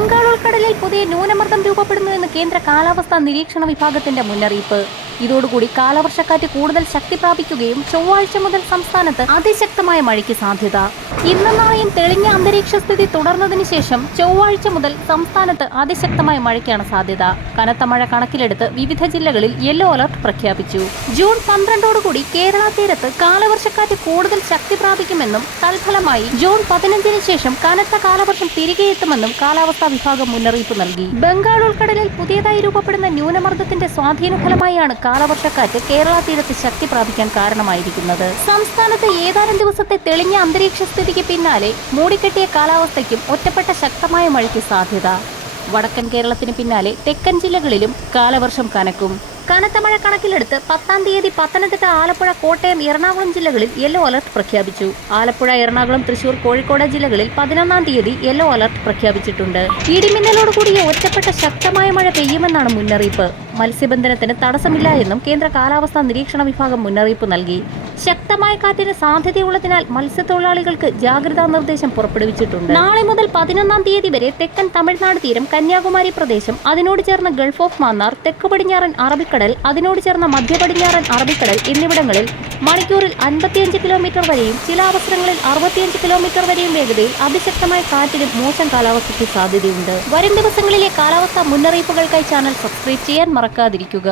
ബംഗാൾ ഉൾക്കടലിൽ പുതിയ ന്യൂനമർദ്ദം രൂപപ്പെടുന്നുവെന്ന് കേന്ദ്ര കാലാവസ്ഥാ നിരീക്ഷണ വിഭാഗത്തിന്റെ മുന്നറിയിപ്പ്. ഇതോടുകൂടി കാലവർഷക്കാറ്റ് കൂടുതൽ ശക്തി പ്രാപിക്കുകയും ചൊവ്വാഴ്ച മുതൽ സംസ്ഥാനത്ത് അതിശക്തമായ മഴയ്ക്ക് സാധ്യത. ഇന്നും നാളെയും തെളിഞ്ഞ അന്തരീക്ഷ സ്ഥിതി തുടർന്നതിന് ശേഷം ചൊവ്വാഴ്ച മുതൽ സംസ്ഥാനത്ത് അതിശക്തമായ മഴയ്ക്കാണ് സാധ്യത. കനത്ത മഴ കണക്കിലെടുത്ത് വിവിധ ജില്ലകളിൽ യെല്ലോ അലർട്ട് പ്രഖ്യാപിച്ചു. ജൂൺ പന്ത്രണ്ടോടുകൂടി കേരള തീരത്ത് കാലവർഷക്കാറ്റ് കൂടുതൽ ശക്തി പ്രാപിക്കുമെന്നും തൽഫലമായി ജൂൺ പതിനഞ്ചിന് ശേഷം കനത്ത കാലവർഷം തിരികെ എത്തുമെന്നും കാലാവസ്ഥാ വിഭാഗം മുന്നറിയിപ്പ് നൽകി. ബംഗാൾ ഉൾക്കടലിൽ പുതിയതായി രൂപപ്പെടുന്ന ന്യൂനമർദ്ദത്തിന്റെ സ്വാധീന ഫലമായാണ് കാലവർഷക്കാറ്റ് കേരള തീരത്ത് ശക്തി പ്രാപിക്കാൻ കാരണമായിരിക്കുന്നത്. സംസ്ഥാനത്ത് ഏതാനും ദിവസത്തെ തെളിഞ്ഞ അന്തരീക്ഷ സ്ഥിതിക്ക് പിന്നാലെ മൂടിക്കെട്ടിയ കാലാവസ്ഥയ്ക്കും ഒറ്റപ്പെട്ട ശക്തമായ മഴയ്ക്ക് സാധ്യത. വടക്കൻ കേരളത്തിന് പിന്നാലെ തെക്കൻ ജില്ലകളിലും കാലവർഷം കനക്കും. കനത്ത മഴ കണക്കിലെടുത്ത് പത്താം തീയതി പത്തനംതിട്ട ആലപ്പുഴ കോട്ടയം എറണാകുളം ജില്ലകളിൽ യെല്ലോ അലർട്ട് പ്രഖ്യാപിച്ചു. ആലപ്പുഴ എറണാകുളം തൃശൂർ കോഴിക്കോട് ജില്ലകളിൽ പതിനൊന്നാം തീയതി യെല്ലോ അലർട്ട് പ്രഖ്യാപിച്ചിട്ടുണ്ട്. ഇടിമിന്നലോട് കൂടിയ ഒറ്റപ്പെട്ട ശക്തമായ മഴ പെയ്യുമെന്നാണ് മുന്നറിയിപ്പ്. മത്സ്യബന്ധനത്തിന് തടസ്സമില്ല എന്നും കേന്ദ്ര കാലാവസ്ഥാ നിരീക്ഷണ വിഭാഗം മുന്നറിയിപ്പ് നൽകി. ശക്തമായ കാറ്റിന് സാധ്യതയുള്ളതിനാൽ മത്സ്യത്തൊഴിലാളികൾക്ക് ജാഗ്രതാ നിർദ്ദേശം പുറപ്പെടുവിച്ചിട്ടുണ്ട്. നാളെ മുതൽ പതിനൊന്നാം തീയതി വരെ തെക്കൻ തമിഴ്നാട് തീരം കന്യാകുമാരി പ്രദേശം അതിനോട് ചേർന്ന ഗൾഫ് ഓഫ് മാന്നാർ തെക്ക് പടിഞ്ഞാറൻ അറബിക്കടൽ അതിനോട് ചേർന്ന മധ്യ പടിഞ്ഞാറൻ അറബിക്കടൽ എന്നിവിടങ്ങളിൽ മണിക്കൂറിൽ അൻപത്തിയഞ്ച് കിലോമീറ്റർ വരെയും ചില അവസരങ്ങളിൽ അറുപത്തിയഞ്ച് കിലോമീറ്റർ വരെയും വേഗതയിൽ അതിശക്തമായ കാറ്റിനും മോശം കാലാവസ്ഥയ്ക്ക് സാധ്യതയുണ്ട്. വരും ദിവസങ്ങളിലെ കാലാവസ്ഥാ മുന്നറിയിപ്പുകൾക്കായി ചാനൽ സബ്സ്ക്രൈബ് ചെയ്യാൻ മറക്കാതിരിക്കുക.